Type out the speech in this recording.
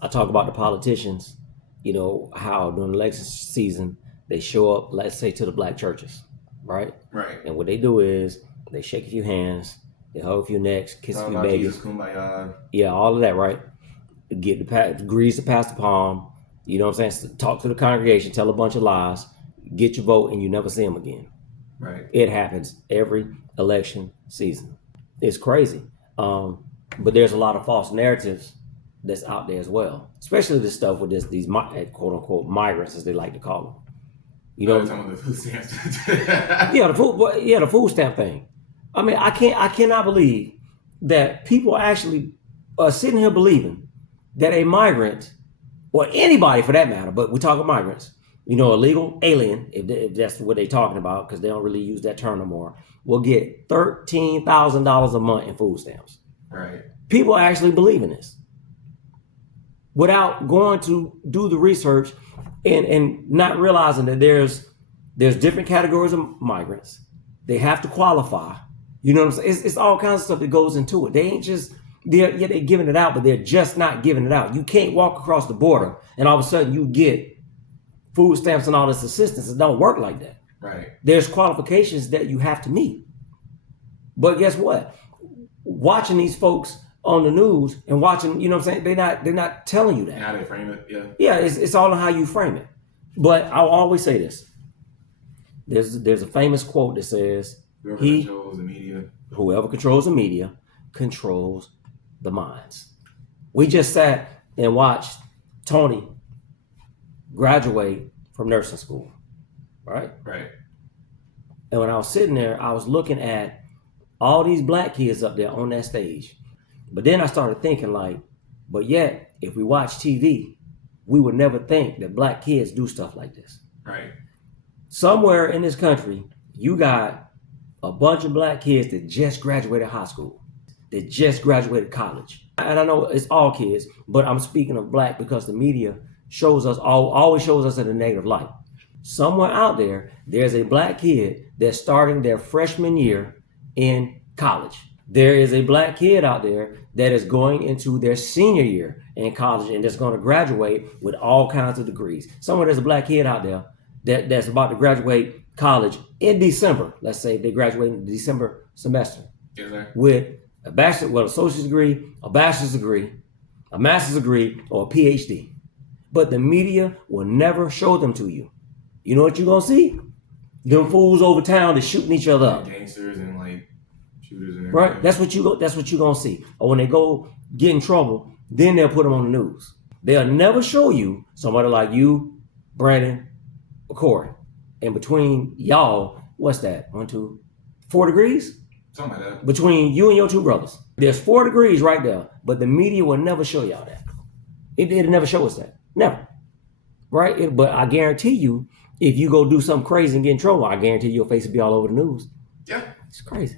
I talk about the politicians, how during election season they show up, let's say, to the black churches, right? Right. And what they do is they shake a few hands, they hug a few necks, kiss a Talking few about babies. Jesus, kumbaya. Yeah, all of that, right? Get the grease to pass the palm. You know what I'm saying? Talk to the congregation, tell a bunch of lies, get your vote, and you never see them again. Right. It happens every election season. It's crazy. But there's a lot of false narratives that's out there as well, especially this stuff with these quote unquote migrants, as they like to call them. You know, talking about the food stamps. the food stamp thing. I mean, I cannot believe that people actually are sitting here believing that a migrant, or anybody for that matter, but we're talking migrants, illegal alien, if that's what they're talking about, because they don't really use that term no more, will get $13,000 a month in food stamps. Right. People actually believe in this without going to do the research and not realizing that there's different categories of migrants. They have to qualify. You know what I'm saying? It's all kinds of stuff that goes into it. They ain't just they're giving it out, but they're just not giving it out. You can't walk across the border and all of a sudden you get food stamps and all this assistance. It don't work like that. Right. There's qualifications that you have to meet. But guess what? Watching these folks on the news and watching, you know what I'm saying? They're not telling you that. How they frame it, yeah. Yeah, it's all on how you frame it. But I'll always say this. There's a famous quote that says, Whoever controls the media. Whoever controls the media controls the minds. We just sat and watched Tony graduate from nursing school, right? Right. And when I was sitting there, I was looking at all these black kids up there on that stage. But then I started thinking but yet, if we watch TV, we would never think that black kids do stuff like this. Right. Somewhere in this country, you got a bunch of black kids that just graduated high school, that just graduated college. And I know it's all kids, but I'm speaking of black because the media always shows us in a negative light. Somewhere out there, there's a black kid that's starting their freshman year in college. There is a black kid out there that is going into their senior year in college and that's going to graduate with all kinds of degrees. Somewhere there's a black kid out there that's about to graduate college in December. Let's say they graduate in the December semester. Yes, with a associate's degree, a bachelor's degree, a master's degree, or a PhD. But the media will never show them to you. You know what you're going to see? Them fools over town that's shooting each other up. Gangsters and shooters and everything. Right? That's what you're going to see. Or when they go get in trouble, then they'll put them on the news. They'll never show you somebody like you, Brandon, or Corey. And between y'all, what's that? 1, 2, 4 degrees? Something like that. Between you and your two brothers. There's 4 degrees right there. But the media will never show y'all that. It'll never show us that. Never. Right? But I guarantee you, if you go do something crazy and get in trouble, I guarantee your face will be all over the news. Yeah. It's crazy.